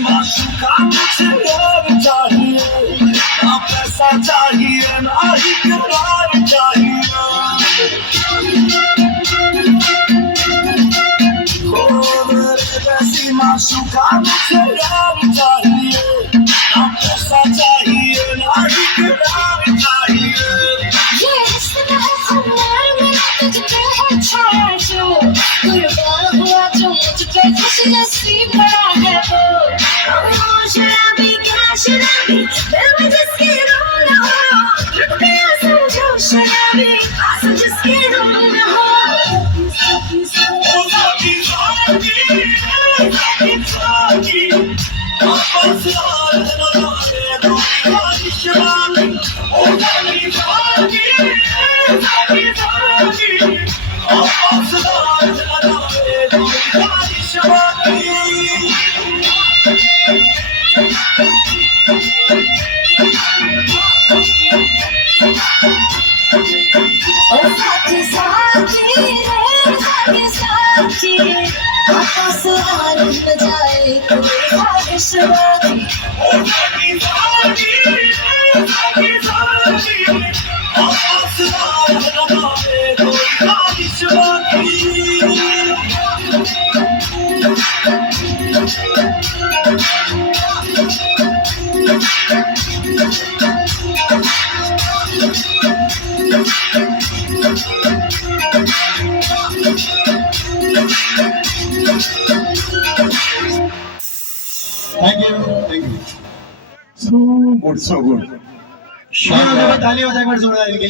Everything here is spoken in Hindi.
माशूका मुझे और चाहिए, ना पैसा चाहिए ना ही करार चाहिए। ओ मेरे जैसी माशूका मुझे और चाहिए, ना पैसा चाहिए ना ही करार चाहिए। ये रिश्ता है खुमार मेरा तुझ पे है छाया जो, कुर्बान हुआ जो मुझ पे खुश नसीब बड़ा है वो। शराबी क्या शराबी दिल में जिसके रोग न हो, रुक गया समझो शराबी आंसू जिसके रोग न हो। ओ साकी साकी साकी साकी वापस आ जाना रे दुनिया की शराबी। ओ साकी साकी साकी साकी वापस आ जाना रे दुनिया की शराबी। साथी साथी रे साथी साथी आपस हाल न जाए कोई ख्वाहिश बाकी। ओ साकी साकी साकी साकी वापस आ जाना रे दुनिया की शराबी। Thank you. So good, so good. ताली बजा एक बार जोरदार।